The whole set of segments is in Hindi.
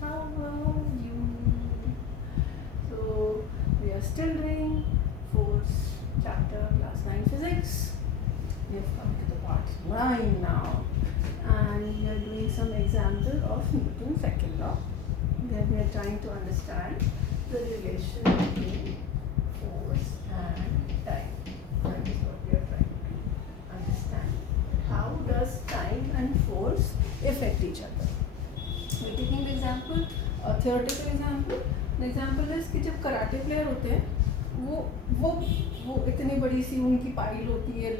How are you? So we are still doing fourth chapter, class 9 physics. We have come to the part 9 now, and we are doing some example of Newton's second law, where we are trying to understand the relation between force and time. That is what we are trying to understand. How does time and force affect each other? We're taking the example, a theoretical example. The example is कि जब कराटे प्लेयर होते हैं वो इतनी बड़ी सी उनकी पाइल होती है,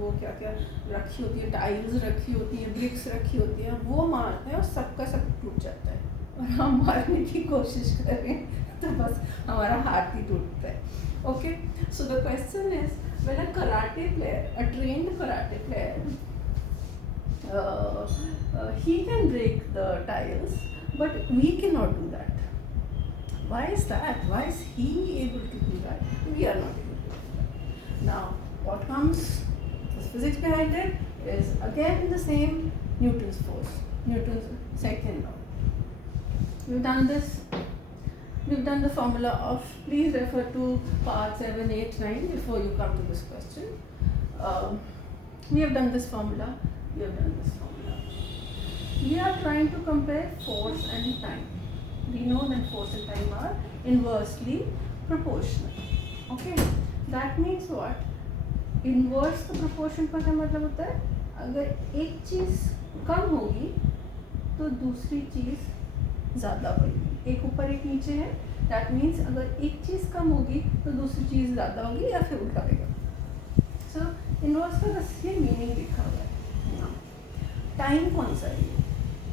वो क्या क्या रखी होती है, टाइल्स रखी होती है, ब्रिक्स रखी होती है, वो मारते हैं और सबका सब टूट जाता है, और हम मारने की कोशिश करें तो बस हमारा हाथ ही टूटता है. Okay, so the question is, when a karate player, a trained karate player, he can break the tiles, but we cannot do that. Why is that? Why is he able to do that? We are not able to do that. Now, what comes, the physics behind it is again the same, Newton's force, Newton's second law. We've done this. We've done the formula of, please refer to part 7, 8, 9 before you come to this question. We have done this formula. We have done this formula. We are trying to compare force and time. We know that force and time are inversely proportional. Okay, that means what? Inverse the proportion का क्या मतलब होता है? अगर एक चीज़ कम होगी तो दूसरी चीज़ ज़्यादा होगी. एक ऊपर एक नीचे है, that means अगर एक चीज़ कम होगी तो दूसरी चीज़ ज़्यादा होगी या फिर उल्टा होगा. So inverse का बस ये मीनिंग लिखा हुआ है. टाइम कौन सा है?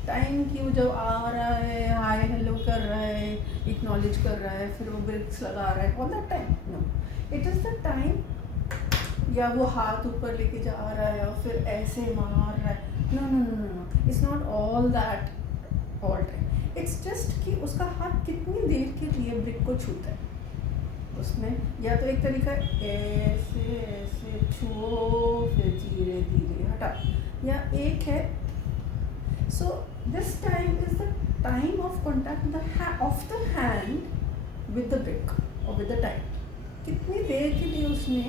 टाइम की वो जब आ रहा है, हाय हेलो कर रहा है, एक्नॉलेज कर रहा है, फिर वो ब्रेक्स लगा रहा है, all that time? No, it is the time. या वो हाथ ऊपर लेके जा रहा है और फिर ऐसे मार रहा है, no no no no no, it's not all that all time. It's just कि उसका हाथ कितनी देर के लिए ब्रेक को छूता है. उसमें या तो एक तरीका ऐसे ऐसे छुओ फिर धीरे धीरे हटा, या एक है. So this time is the time of contact of the hand with the brick or with the time. कितनी देर के लिए उसने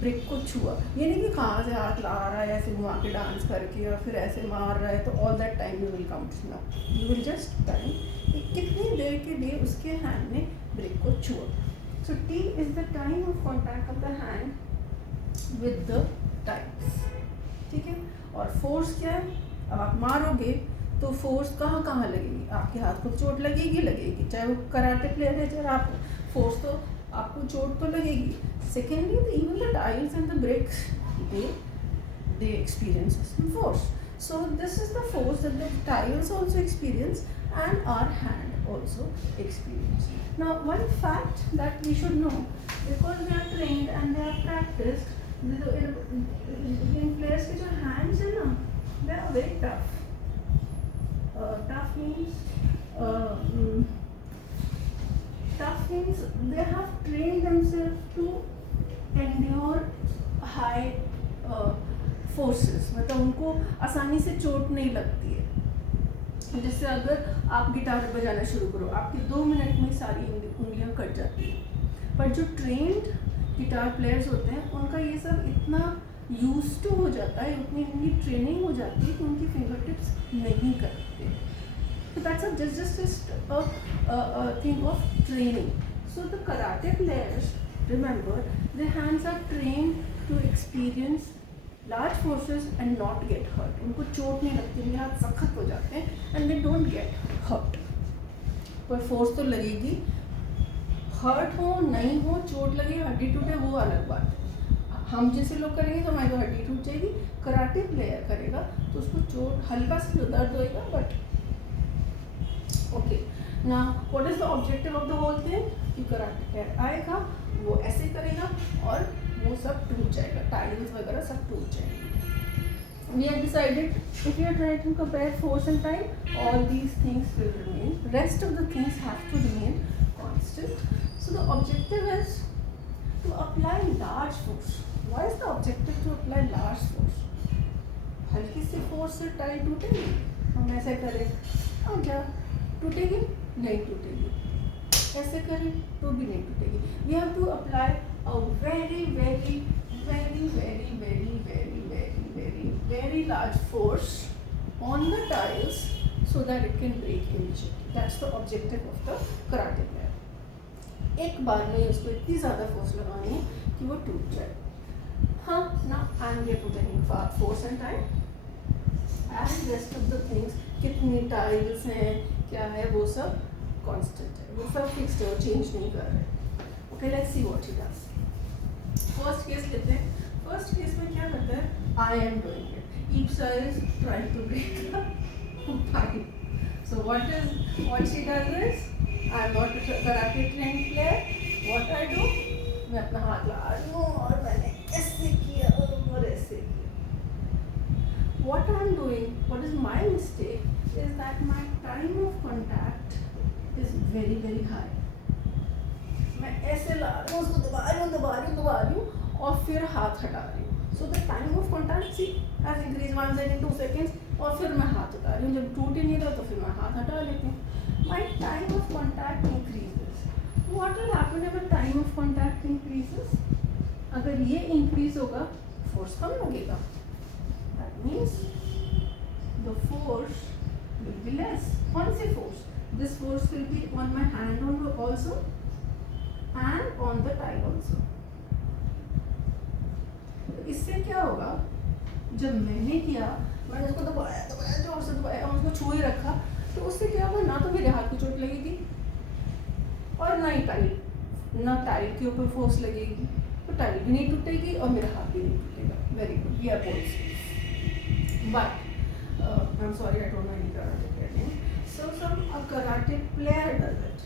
ब्रिक को छुआ, ये नहीं कि कहाँ से हाथ ला रहा है ऐसे घुमा के डांस करके और फिर ऐसे मार रहा है तो all that time you will count. No, you will just time कि कितनी देर के लिए उसके हैंड ने ब्रिक को छुआ. So T is the time of contact of the hand with the times. ठीक है. और फोर्स क्या है? अब आप मारोगे तो फोर्स कहाँ कहाँ लगेगी? आपके हाथ को चोट लगेगी, चाहे वो कराटे प्लेयर है चाहे आप, फोर्स तो आपको चोट तो लगेगी. Secondly, even the tiles and the bricks they experience some force. So this is the force that the tiles also experience and our hand also experience. Now one fact that we should know, because we are trained and they are practiced, in players के जो hands है ना, they are very tough. Tough means they have trained themselves to endure high forces. मतलब उनको आसानी से चोट नहीं लगती है. जैसे अगर आप गिटार बजाना शुरू करो, आपके 2 मिनट में सारी उंगलियां कट जाती हैं. पर जो ट्रेंड गिटार प्लेयर्स होते हैं उनका ये सब इतना यूज टू हो जाता है, उतनी उनकी ट्रेनिंग हो जाती है कि उनकी फिंगर टिप्स नहीं करते. So that's just a thing of training. So the karate players, remember, their hands are trained to experience large forces and not get hurt. उनको चोट नहीं लगती, उनके हाथ सख्त हो जाते हैं and they don't get hurt. पर फोर्स तो लगेगी. हर्ट हो नहीं हो, चोट लगे, हड्डी टूटे, वो अलग बात है. हम जैसे लोग करेंगे तो हमारी तो हड्डी टूट जाएगी. कराटे प्लेयर करेगा तो उसको चोट हल्का सा दर्द होएगा, but okay. Now what is the objective of the whole thing? कि कराटे प्लेयर आएगा, वो ऐसे करेगा और वो सब टूट जाएगा, टाइल्स वगैरह सब टूट जाएंगे. We have decided, if we are trying to compare force and time, all these things will remain. Rest of the things have to remain constant. So the objective is to apply large force. What is the objective to apply large force? हल्की सी फोर्स से टाइल टूटेगी. हम ऐसे करें, अच्छा टूटेगी नहीं टूटेगी, ऐसे करें तो भी नहीं टूटेगी. We have to apply a very very very very very very very very very large force on the tiles so that it can break immediately. That's the objective of the karate player. एक बार में उसको इतनी ज़्यादा फोर्स लगानी है कि वो टूट जाए. हाँ ना, and we are putting force and time and rest of the things, कितनी टाइल्स हैं क्या है वो सब कांस्टेंट है, वो सब फिक्स्ड है, वो चेंज नहीं कर रहे. Okay, let's see what he does. First case लेते हैं. फर्स्ट केस में क्या करता है, I am doing it, Ipsa is trying to break the pipe. So what she does is, I am not a karate trained player. What I do, मैं अपना हाथ लगा रही हूँ और मैंने ऐसे किया और ऐसे किया. What I am doing, what is my mistake, is that my time of contact is very very high. मैं ऐसे ला रही हूँ, उसको दबा रही हूँ और फिर हाथ हटा रही हूँ. So the time of contact has increased 1 second, 2 seconds, और फिर मैं हाथ हटा रही हूँ. जब टूट ही नहीं रहा तो फिर मैं हाथ हटा लेती हूँ. My time of contact increases. What will happen if the time of contact increases? अगर ये increase होगा, force कम लगेगा. That means the force will be less. कौन सी force? This force will be on my hand also and on the tile also. इससे क्या होगा, जब मैंने किया, मैंने उसको दबाया जोर से दबाया और उसको छू ही रखा, तो उससे क्या होगा, ना तो मेरे हाथ को चोट लगेगी और ना ही टाइल के ऊपर फोर्स लगेगी, तो टाइल भी नहीं टूटेगी और मेरा हाथ भी नहीं टूटेगा. Very good, we are both safe. But I am sorry, I don't know any karate player. So some karate player does it.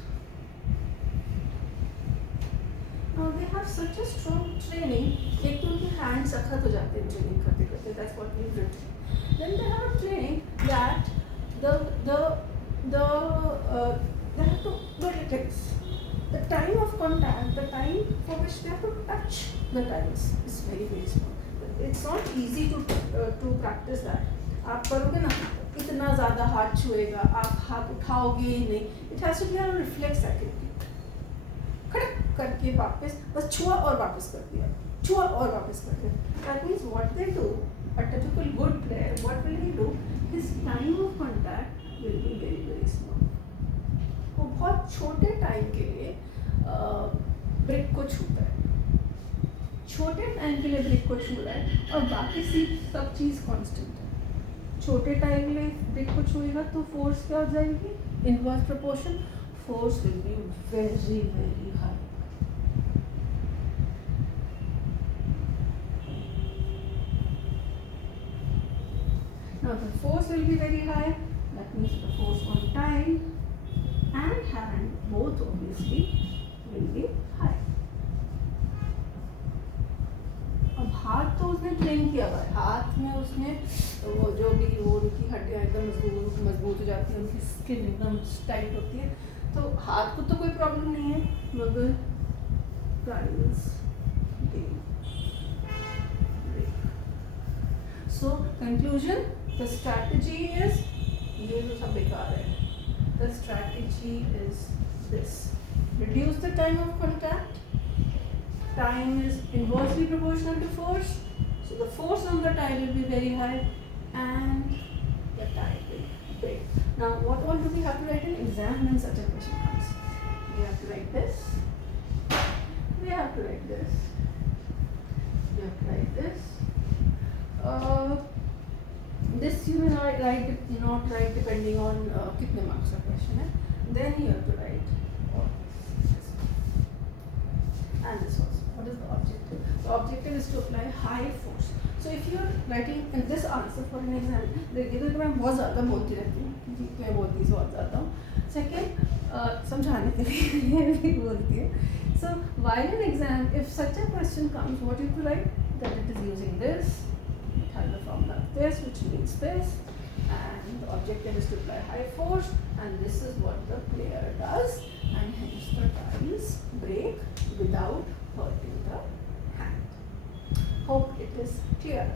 Now they have such a strong training. एक तो उनके हैंड सख्त हो जाते हैं ट्रेनिंग करते करते. That's what we've written. Then they have a training that they have to do things. The time of contact, the time for which they have to touch the tiles is very very small. It's not easy to practice that. आप करोगे ना, इतना ज़्यादा हाथ छुएगा, आप हाथ उठाओगे ही नहीं. It has to be a reflex activity. खड़क करके वापस बस छुआ और वापस कर दिया, छुआ और वापस कर दिया. That means what they do, a typical good player, what will he do? His time of contact will be very very small. वो बहुत छोटे टाइम के लिए ब्रेक को छूता है, छोटे टाइम के लिए ब्रेक को छू रहा है और बाकी सब चीज़ कांस्टेंट है. छोटे टाइम के लिए ब्रेक को छुएगा तो फोर्स क्या हो जाएगी, inverse proportion. Force will be very very high. Now the force will be very high. That means the force on tile and hand both obviously will be high. अब हाथ तो उसने ट्रेन किया हुआ है, हाथ में उसने वो जो भी वो उनकी हड्डियाँ एकदम मजबूत हो जाती है, उनकी स्किन एकदम टाइट होती है, तो हाथ को तो कोई प्रॉब्लम नहीं है, मगर tiles. So conclusion, the strategy is, ये जो सब बेकार है. The strategy is this: reduce the time of contact. Time is inversely proportional to force, so the force on the tile will be very high and the tile will break. Now what all do we have to write in exam when such a question comes? We have to write this, we have to write this, we have to write this. This you will not write depending on kitne marks का question है. Then you have to write all this and this also. What is the objective? The objective is to apply high force. So if you are writing in this answer for an exam, देखिए तो मैं बहुत ज़्यादा बोलती रहती हूँ, मैं बोलती बहुत ज़्यादा हूँ. Second, समझाने के लिए भी बोलती है. So while in exam, if such a question comes, what you have to write? That it is using this, it has the formula of this, which means this, and the objective is to apply high force, and this is what the player does, and hence the tiles break without hurting the hand. Hope it is clear.